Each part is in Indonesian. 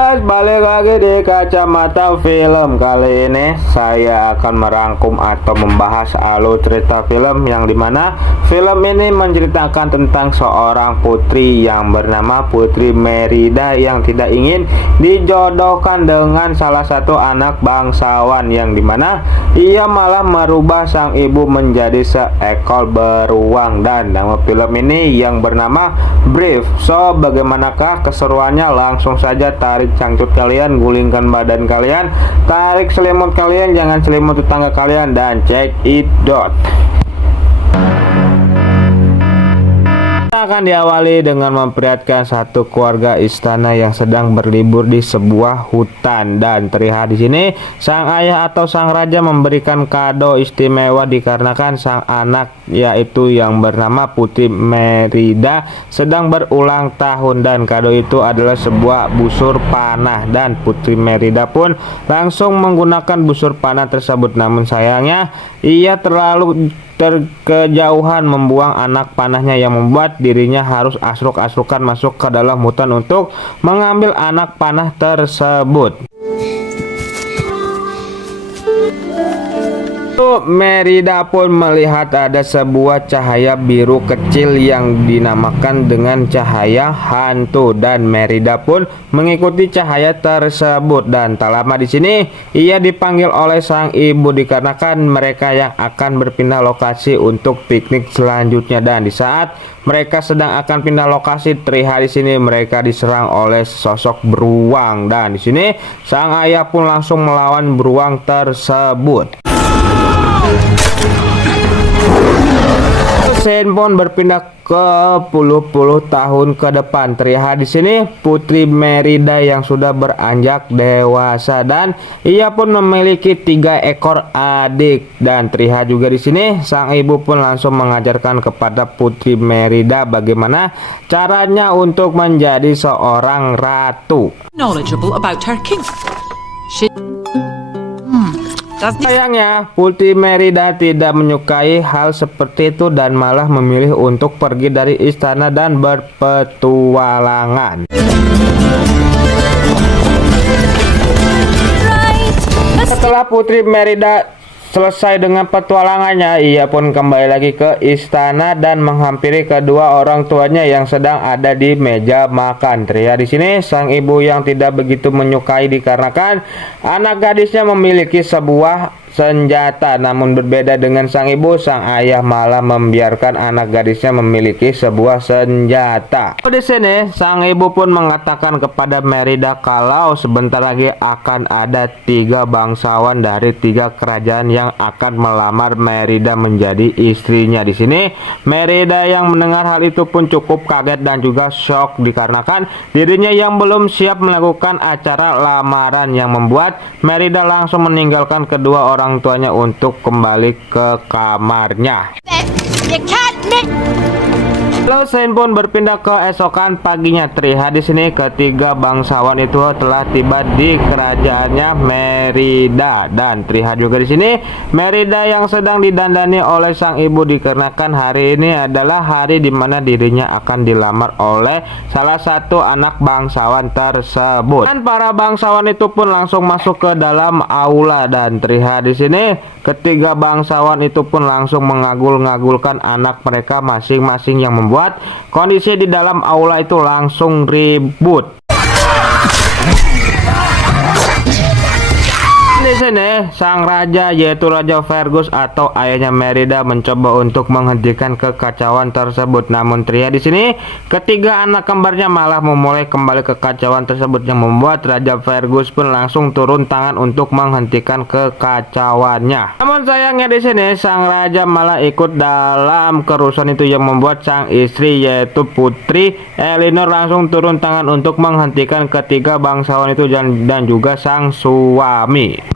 guys, balik lagi di Kacamata Film. Kali ini saya akan merangkum atau membahas alur cerita film, yang dimana film ini menceritakan tentang seorang putri yang bernama Putri Merida yang tidak ingin dijodohkan dengan salah satu anak bangsawan, yang dimana ia malah merubah sang ibu menjadi seekor beruang. Dan nama film ini yang bernama Brief. So, bagaimanakah keseruannya? Langsung saja tarik cangcut kalian, gulingkan badan kalian, tarik selimut kalian, jangan selimut tetangga kalian, dan check it out. Akan diawali dengan memperlihatkan satu keluarga istana yang sedang berlibur di sebuah hutan, dan terlihat di sini sang ayah atau sang raja memberikan kado istimewa dikarenakan sang anak, yaitu yang bernama Putri Merida, sedang berulang tahun, dan kado itu adalah sebuah busur panah, dan Putri Merida pun langsung menggunakan busur panah tersebut. Namun sayangnya ia terlalu terkejauhan membuang anak panahnya, yang membuat dirinya harus asruk-asrukan masuk ke dalam hutan untuk mengambil anak panah tersebut. Merida pun melihat ada sebuah cahaya biru kecil yang dinamakan dengan cahaya hantu, dan Merida pun mengikuti cahaya tersebut. Dan tak lama di sini ia dipanggil oleh sang ibu dikarenakan mereka yang akan berpindah lokasi untuk piknik selanjutnya. Dan di saat mereka sedang akan pindah lokasi, terlihat di sini mereka diserang oleh sosok beruang, dan di sini sang ayah pun langsung melawan beruang tersebut. Scene pun berpindah ke puluh-puluh tahun ke depan. Terlihat di sini Putri Merida yang sudah beranjak dewasa, dan ia pun memiliki 3 ekor adik. Dan terlihat juga di sini sang ibu pun langsung mengajarkan kepada Putri Merida bagaimana caranya untuk menjadi seorang ratu. Knowledgeable about her king. Sayangnya Putri Merida tidak menyukai hal seperti itu dan malah memilih untuk pergi dari istana dan berpetualangan. Setelah Putri Merida selesai dengan petualangannya, ia pun kembali lagi ke istana dan menghampiri kedua orang tuanya yang sedang ada di meja makan. Terlihat di sini sang ibu yang tidak begitu menyukai dikarenakan anak gadisnya memiliki sebuah senjata. Namun berbeda dengan sang ibu, sang ayah malah membiarkan anak gadisnya memiliki sebuah senjata. Di sini sang ibu pun mengatakan kepada Merida kalau sebentar lagi akan ada 3 bangsawan dari 3 kerajaan yang akan melamar Merida menjadi istrinya. Di sini Merida yang mendengar hal itu pun cukup kaget dan juga shock dikarenakan dirinya yang belum siap melakukan acara lamaran, yang membuat Merida langsung meninggalkan kedua orang tuanya untuk kembali ke kamarnya. Lalu scene pun berpindah ke esokan paginya. Terlihat di sini ketiga bangsawan itu telah tiba di kerajaannya Merida, dan terlihat juga di sini Merida yang sedang didandani oleh sang ibu dikarenakan hari ini adalah hari di mana dirinya akan dilamar oleh salah satu anak bangsawan tersebut. Dan para bangsawan itu pun langsung masuk ke dalam aula, dan terlihat di sini ketiga bangsawan itu pun langsung mengagul-ngagulkan anak mereka masing-masing, yang membuat kondisi di dalam aula itu langsung ribut. Di sini sang raja, yaitu Raja Fergus atau ayahnya Merida, mencoba untuk menghentikan kekacauan tersebut. Namun terlihat di sini ketiga anak kembarnya malah memulai kembali kekacauan tersebut, yang membuat Raja Fergus pun langsung turun tangan untuk menghentikan kekacauannya. Namun sayangnya di sini sang raja malah ikut dalam kerusuhan itu, yang membuat sang istri, yaitu Putri Elinor, langsung turun tangan untuk menghentikan ketiga bangsawan itu dan juga sang suami.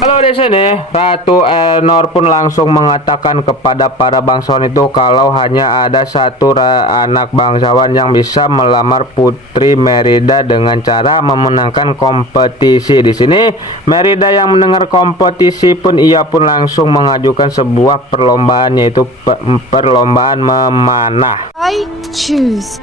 Kalau di sini Ratu Elinor pun langsung mengatakan kepada para bangsawan itu kalau hanya ada satu anak bangsawan yang bisa melamar Putri Merida dengan cara memenangkan kompetisi. Di sini Merida yang mendengar kompetisi pun ia pun langsung mengajukan sebuah perlombaan, yaitu perlombaan memanah. I choose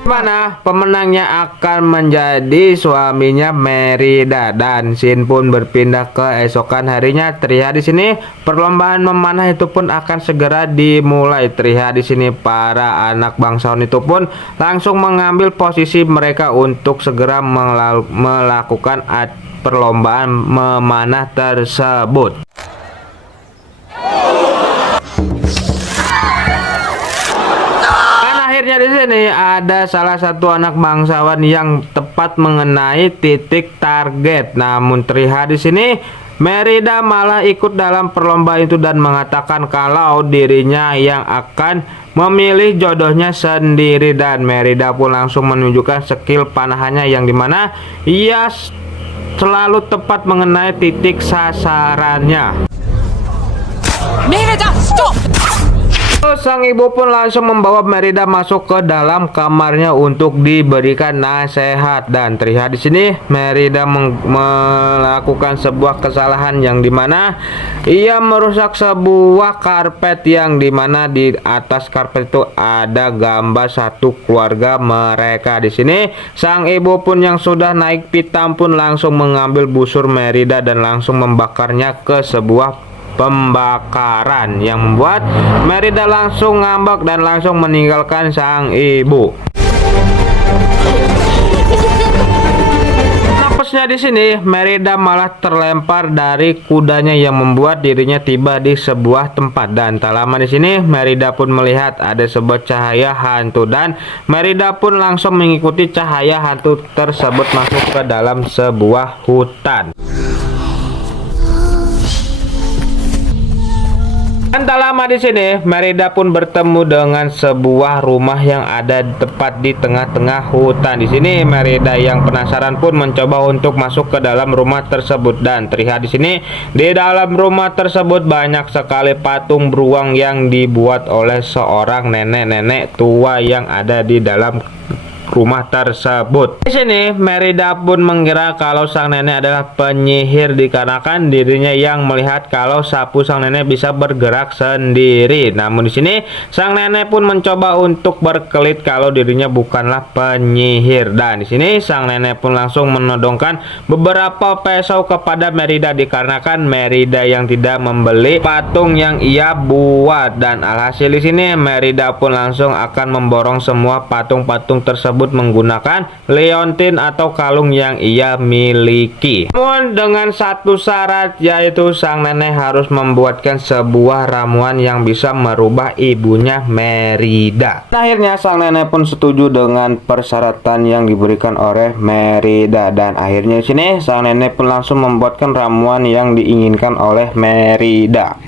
Mana pemenangnya akan menjadi suaminya Merida, dan Shin pun berpindah ke esokan harinya. Terlihat di sini perlombaan memanah itu pun akan segera dimulai. Terlihat di sini para anak bangsawan itu pun langsung mengambil posisi mereka untuk segera melakukan perlombaan memanah tersebut. Akhirnya di sini ada salah satu anak bangsawan yang tepat mengenai titik target. Namun terlihat di sini Merida malah ikut dalam perlombaan itu dan mengatakan kalau dirinya yang akan memilih jodohnya sendiri, dan Merida pun langsung menunjukkan skill panahannya yang dimana ia selalu tepat mengenai titik sasarannya. Merida, stop! Sang ibu pun langsung membawa Merida masuk ke dalam kamarnya untuk diberikan nasihat, dan terlihat di sini Merida melakukan sebuah kesalahan yang dimana ia merusak sebuah karpet yang dimana di atas karpet itu ada gambar satu keluarga mereka. Di sini sang ibu pun yang sudah naik pitam pun langsung mengambil busur Merida dan langsung membakarnya ke sebuah pembakaran yang membuat Merida langsung ngambek dan langsung meninggalkan sang ibu. Napasnya di sini Merida malah terlempar dari kudanya yang membuat dirinya tiba di sebuah tempat, dan tak lama di sini Merida pun melihat ada sebuah cahaya hantu, dan Merida pun langsung mengikuti cahaya hantu tersebut masuk ke dalam sebuah hutan. Dan tak lama di sini Merida pun bertemu dengan sebuah rumah yang ada tepat di tengah-tengah hutan. Di sini Merida yang penasaran pun mencoba untuk masuk ke dalam rumah tersebut, dan terlihat di sini di dalam rumah tersebut banyak sekali patung beruang yang dibuat oleh seorang nenek-nenek tua yang ada di dalam rumah tersebut. Di sini Merida pun mengira kalau sang nenek adalah penyihir dikarenakan dirinya yang melihat kalau sapu sang nenek bisa bergerak sendiri. Namun di sini sang nenek pun mencoba untuk berkelit kalau dirinya bukanlah penyihir, dan di sini sang nenek pun langsung menodongkan beberapa pisau kepada Merida dikarenakan Merida yang tidak membeli patung yang ia buat, dan alhasil di sini Merida pun langsung akan memborong semua patung-patung tersebut menggunakan leontin atau kalung yang ia miliki. Namun dengan satu syarat, yaitu sang nenek harus membuatkan sebuah ramuan yang bisa merubah ibunya Merida. Akhirnya sang nenek pun setuju dengan persyaratan yang diberikan oleh Merida, dan akhirnya di sini sang nenek pun langsung membuatkan ramuan yang diinginkan oleh Merida.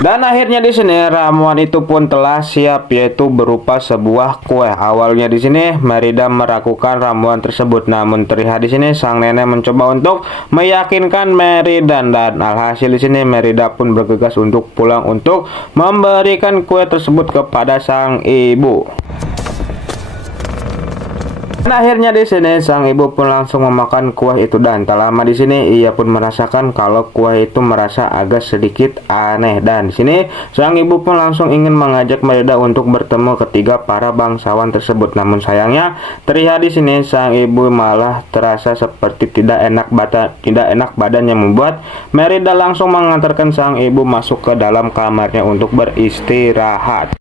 Dan akhirnya di sini ramuan itu pun telah siap, yaitu berupa sebuah kue. Awalnya di sini Merida meragukan ramuan tersebut, namun terlihat di sini sang nenek mencoba untuk meyakinkan Merida, dan alhasil di sini Merida pun bergegas untuk pulang untuk memberikan kue tersebut kepada sang ibu. Dan akhirnya di sini sang ibu pun langsung memakan kuah itu, dan tak lama di sini ia pun merasakan kalau kuah itu merasa agak sedikit aneh, dan di sini sang ibu pun langsung ingin mengajak Merida untuk bertemu ketiga para bangsawan tersebut. Namun sayangnya terlihat di sini sang ibu malah terasa seperti tidak enak badan yang membuat Merida langsung mengantarkan sang ibu masuk ke dalam kamarnya untuk beristirahat.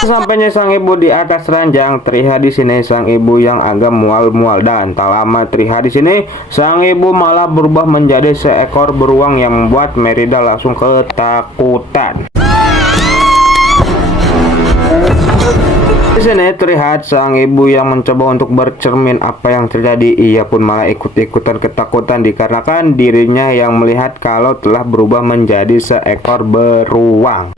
Sampainya sang ibu di atas ranjang, terlihat di sini sang ibu yang agak mual-mual, dan tak lama terlihat di sini sang ibu malah berubah menjadi seekor beruang yang membuat Merida langsung ketakutan. Di sini terlihat sang ibu yang mencoba untuk bercermin apa yang terjadi. Ia pun malah ikut-ikutan ketakutan dikarenakan dirinya yang melihat kalau telah berubah menjadi seekor beruang.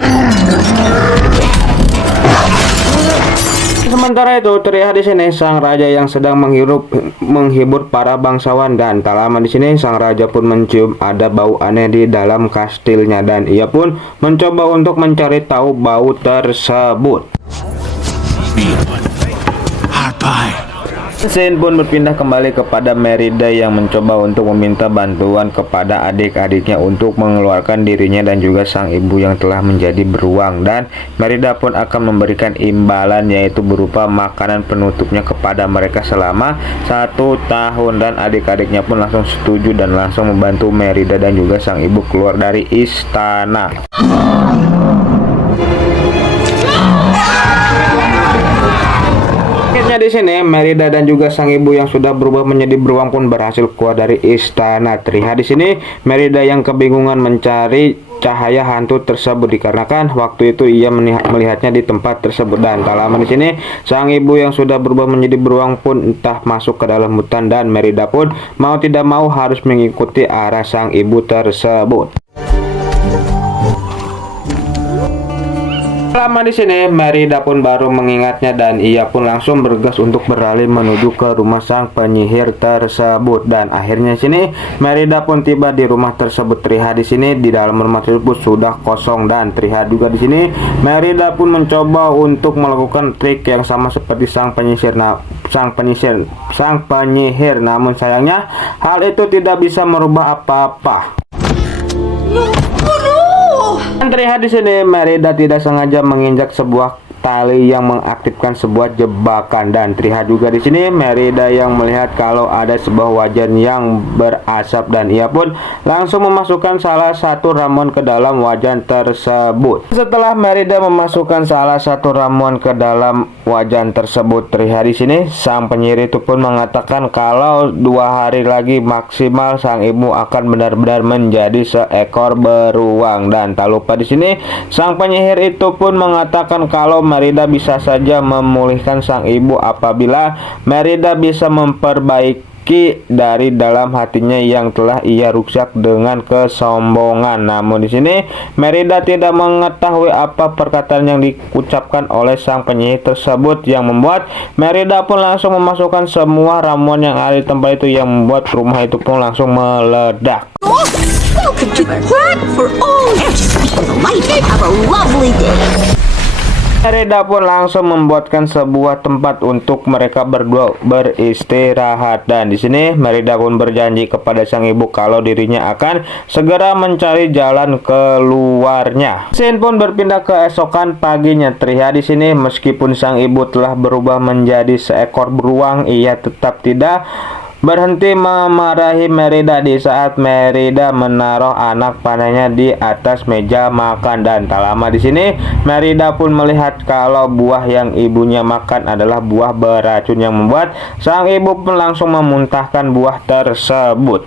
Sementara itu terlihat di sini sang raja yang sedang menghibur para bangsawan, dan tak lama di sini sang raja pun mencium ada bau aneh di dalam kastilnya, dan ia pun mencoba untuk mencari tahu bau tersebut. Scene pun berpindah kembali kepada Merida yang mencoba untuk meminta bantuan kepada adik-adiknya untuk mengeluarkan dirinya dan juga sang ibu yang telah menjadi beruang, dan Merida pun akan memberikan imbalan yaitu berupa makanan penutupnya kepada mereka selama 1 tahun, dan adik-adiknya pun langsung setuju dan langsung membantu Merida dan juga sang ibu keluar dari istana. Akhirnya di sini Merida dan juga sang ibu yang sudah berubah menjadi beruang pun berhasil keluar dari istana. Terlihat di sini Merida yang kebingungan mencari cahaya hantu tersebut dikarenakan waktu itu ia melihatnya di tempat tersebut, dan tak lama di sini sang ibu yang sudah berubah menjadi beruang pun entah masuk ke dalam hutan, dan Merida pun mau tidak mau harus mengikuti arah sang ibu tersebut. Lama di sini Merida pun baru mengingatnya dan ia pun langsung bergegas untuk beralih menuju ke rumah sang penyihir tersebut, dan akhirnya sini Merida pun tiba di rumah tersebut. Terlihat di sini di dalam rumah tersebut sudah kosong, dan terlihat juga di sini Merida pun mencoba untuk melakukan trik yang sama seperti sang penyihir, namun sayangnya hal itu tidak bisa merubah apa-apa. Dan terlihat di sini Merida tidak sengaja menginjak sebuah tali yang mengaktifkan sebuah jebakan, dan terlihat juga di sini Merida yang melihat kalau ada sebuah wajan yang berasap, dan ia pun langsung memasukkan salah satu ramuan ke dalam wajan tersebut. Setelah Merida memasukkan salah satu ramuan ke dalam wajan tersebut, terlihat di sini sang penyihir itu pun mengatakan kalau 2 hari lagi maksimal sang ibu akan benar-benar menjadi seekor beruang, dan tak lupa di sini sang penyihir itu pun mengatakan kalau Merida bisa saja memulihkan sang ibu apabila Merida bisa memperbaiki dari dalam hatinya yang telah ia rusak dengan kesombongan. Namun di sini Merida tidak mengetahui apa perkataan yang diucapkan oleh sang penyihir tersebut, yang membuat Merida pun langsung memasukkan semua ramuan yang ada di tempat itu, yang membuat rumah itu pun langsung meledak. Welcome to Quack for all your life. Have a lovely day. Merida pun langsung membuatkan sebuah tempat untuk mereka berdua beristirahat, dan di sini Merida pun berjanji kepada sang ibu kalau dirinya akan segera mencari jalan keluarnya. Scene pun berpindah ke esokan paginya. Terlihat di sini meskipun sang ibu telah berubah menjadi seekor beruang, ia tetap tidak berhenti memarahi Merida di saat Merida menaruh anak panahnya di atas meja makan, dan tak lama di sini Merida pun melihat kalau buah yang ibunya makan adalah buah beracun, yang membuat sang ibu pun langsung memuntahkan buah tersebut.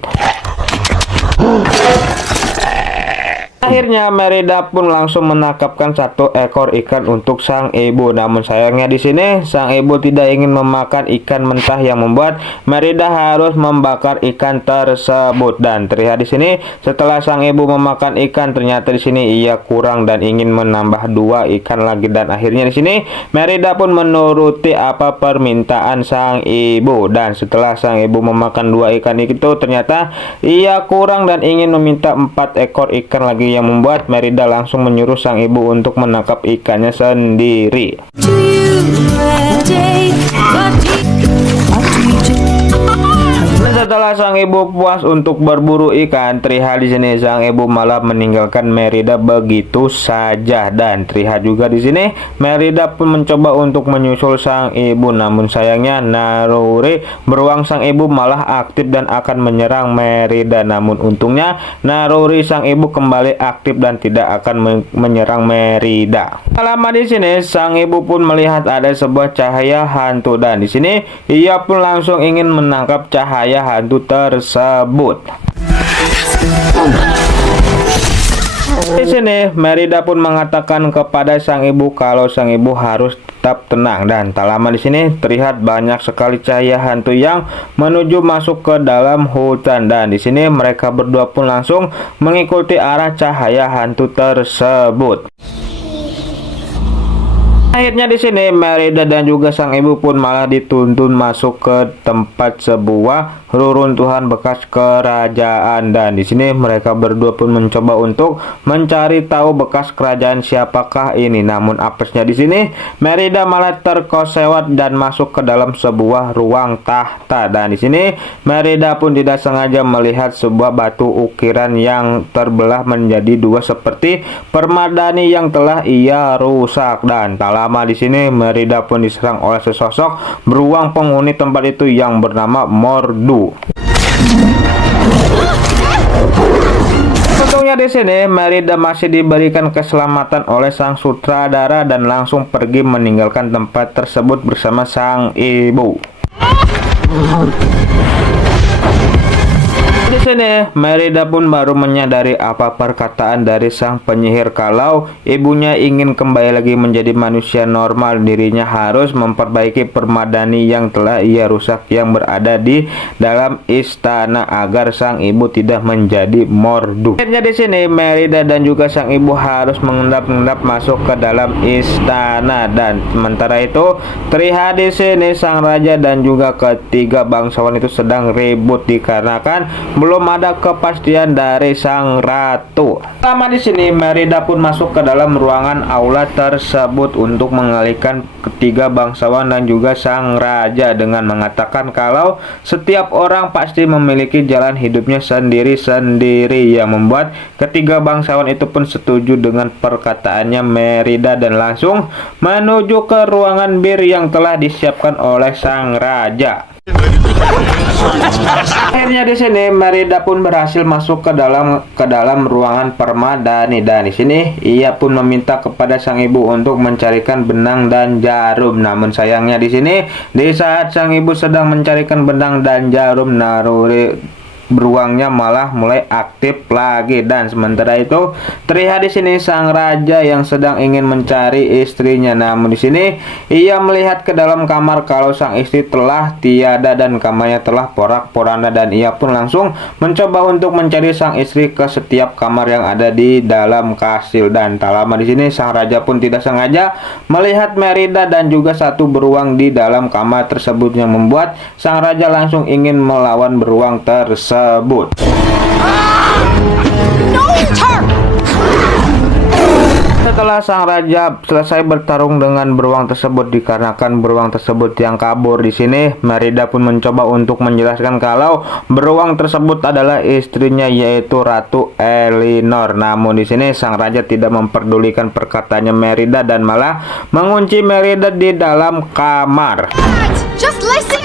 Akhirnya Merida pun langsung menangkapkan 1 ekor ikan untuk sang ibu. Namun sayangnya di sini sang ibu tidak ingin memakan ikan mentah, yang membuat Merida harus membakar ikan tersebut. Dan terlihat di sini setelah sang ibu memakan ikan, ternyata di sini ia kurang dan ingin menambah 2 ikan lagi. Dan akhirnya di sini Merida pun menuruti apa permintaan sang ibu. Dan setelah sang ibu memakan 2 ikan itu, ternyata ia kurang dan ingin meminta 4 ekor ikan lagi, yang membuat Merida langsung menyuruh sang ibu untuk menangkap ikannya sendiri. Setelah sang ibu puas untuk berburu ikan, terlihat di sini sang ibu malah meninggalkan Merida begitu saja. Dan terlihat juga di sini Merida pun mencoba untuk menyusul sang ibu, namun sayangnya naluri beruang sang ibu malah aktif dan akan menyerang Merida. Namun untungnya naluri sang ibu kembali aktif dan tidak akan menyerang Merida. Lama di sini sang ibu pun melihat ada sebuah cahaya hantu, dan di sini ia pun langsung ingin menangkap cahaya hantu tersebut. Di sini Merida pun mengatakan kepada sang ibu kalau sang ibu harus tetap tenang, dan tak lama di sini terlihat banyak sekali cahaya hantu yang menuju masuk ke dalam hutan, dan di sini mereka berdua pun langsung mengikuti arah cahaya hantu tersebut. Akhirnya di sini Merida dan juga sang ibu pun malah dituntun masuk ke tempat sebuah reruntuhan bekas kerajaan, dan di sini mereka berdua pun mencoba untuk mencari tahu bekas kerajaan siapakah ini. Namun apesnya di sini Merida malah terkosewat dan masuk ke dalam sebuah ruang tahta, dan di sini Merida pun tidak sengaja melihat sebuah batu ukiran yang terbelah menjadi dua seperti permadani yang telah ia rusak, dan tak lama di sini Merida pun diserang oleh sesosok beruang penghuni tempat itu yang bernama Mordu. Untungnya di sini Merida masih diberikan keselamatan oleh sang sutradara dan langsung pergi meninggalkan tempat tersebut bersama sang ibu. Di sini Merida pun baru menyadari apa perkataan dari sang penyihir kalau ibunya ingin kembali lagi menjadi manusia normal, dirinya harus memperbaiki permadani yang telah ia rusak yang berada di dalam istana agar sang ibu tidak menjadi Mordu. Akhirnya di sini Merida dan juga sang ibu harus mengendap-endap masuk ke dalam istana, dan sementara itu terlihat di sini sang raja dan juga ketiga bangsawan itu sedang ribut dikarenakan belum ada kepastian dari sang ratu. Lama di sini Merida pun masuk ke dalam ruangan aula tersebut untuk mengalihkan ketiga bangsawan dan juga sang raja dengan mengatakan kalau setiap orang pasti memiliki jalan hidupnya sendiri-sendiri, yang membuat ketiga bangsawan itu pun setuju dengan perkataannya Merida dan langsung menuju ke ruangan bir yang telah disiapkan oleh sang raja. Akhirnya di sini Merida pun berhasil masuk ke dalam ruangan permadani, dan di sini ia pun meminta kepada sang ibu untuk mencarikan benang dan jarum. Namun sayangnya di sini di saat sang ibu sedang mencarikan benang dan jarum, naluri beruangnya malah mulai aktif lagi, dan sementara itu terlihat di sini sang raja yang sedang ingin mencari istrinya. Namun di sini ia melihat ke dalam kamar kalau sang istri telah tiada dan kamarnya telah porak-poranda, dan ia pun langsung mencoba untuk mencari sang istri ke setiap kamar yang ada di dalam kastil. Dan tak lama di sini sang raja pun tidak sengaja melihat Merida dan juga satu beruang di dalam kamar tersebut, yang membuat sang raja langsung ingin melawan beruang tersebut. Setelah sang raja selesai bertarung dengan beruang tersebut dikarenakan beruang tersebut yang kabur, di sini Merida pun mencoba untuk menjelaskan kalau beruang tersebut adalah istrinya yaitu Ratu Elinor. Namun di sini sang raja tidak memperdulikan perkataannya Merida dan malah mengunci Merida di dalam kamar. Just listen!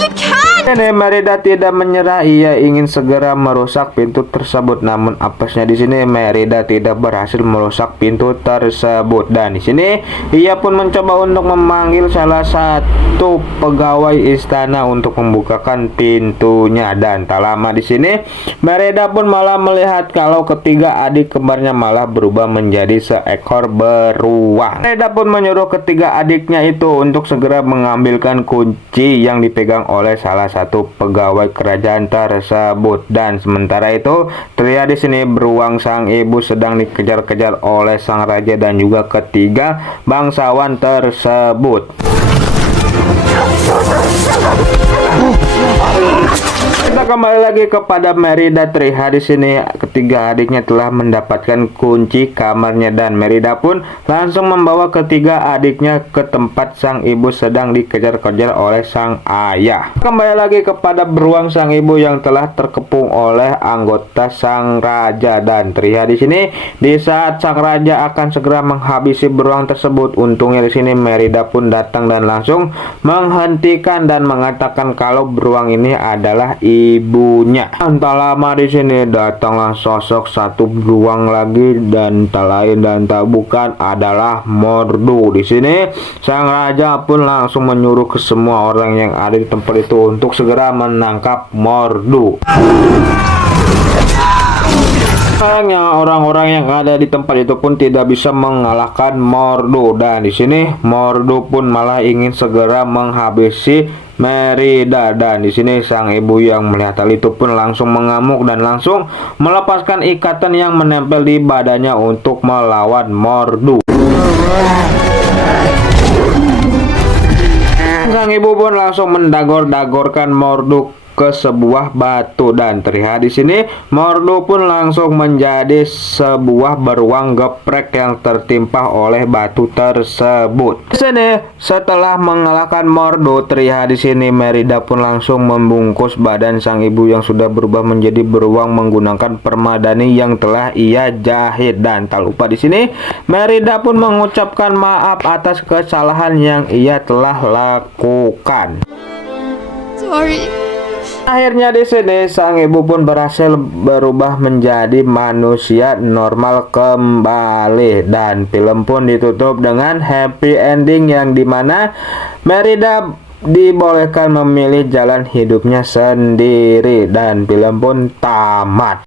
You can't! Ini Merida tidak menyerah, ia ingin segera merusak pintu tersebut. Namun apesnya di sini Merida tidak berhasil merusak pintu tersebut, dan di sini ia pun mencoba untuk memanggil salah satu pegawai istana untuk membukakan pintunya. Dan tak lama di sini Merida pun malah melihat kalau ketiga adik kembarnya malah berubah menjadi seekor beruang. Merida pun menyuruh ketiga adiknya itu untuk segera mengambilkan kunci yang dipegang oleh salah satu pegawai kerajaan tersebut, dan sementara itu terlihat di sini beruang sang ibu sedang dikejar-kejar oleh sang raja dan juga ketiga bangsawan tersebut. Kita kembali lagi kepada Merida. Terlihat di sini ketiga adiknya telah mendapatkan kunci kamarnya, dan Merida pun langsung membawa ketiga adiknya ke tempat sang ibu sedang dikejar-kejar oleh sang ayah. Kembali lagi kepada beruang sang ibu yang telah terkepung oleh anggota sang raja, dan terlihat di sini di saat sang raja akan segera menghabisi beruang tersebut, untungnya di sini Merida pun datang dan langsung menghentikan dan mengatakan kalau beruang ini adalah ibunya. Tak lama di sini datanglah sosok satu beruang lagi, dan tak lain dan tak bukan adalah Mordu. Di sini sang raja pun langsung menyuruh ke semua orang yang ada di tempat itu untuk segera menangkap Mordu. Sayangnya orang-orang yang ada di tempat itu pun tidak bisa mengalahkan Mordu, dan di sini Mordu pun malah ingin segera menghabisi Merida. Dan di sini sang ibu yang melihat hal itu pun langsung mengamuk dan langsung melepaskan ikatan yang menempel di badannya untuk melawan Mordu. Sang ibu pun langsung mendagor-dagorkan Mordu ke sebuah batu, dan terlihat di sini Mordu pun langsung menjadi sebuah beruang geprek yang tertimpa oleh batu tersebut. Di sini setelah mengalahkan Mordu, terlihat di sini Merida pun langsung membungkus badan sang ibu yang sudah berubah menjadi beruang menggunakan permadani yang telah ia jahit. Dan tak lupa di sini Merida pun mengucapkan maaf atas kesalahan yang ia telah lakukan. Sorry. Akhirnya di sini sang ibu pun berhasil berubah menjadi manusia normal kembali, dan film pun ditutup dengan happy ending yang dimana Merida dibolehkan memilih jalan hidupnya sendiri, dan film pun tamat.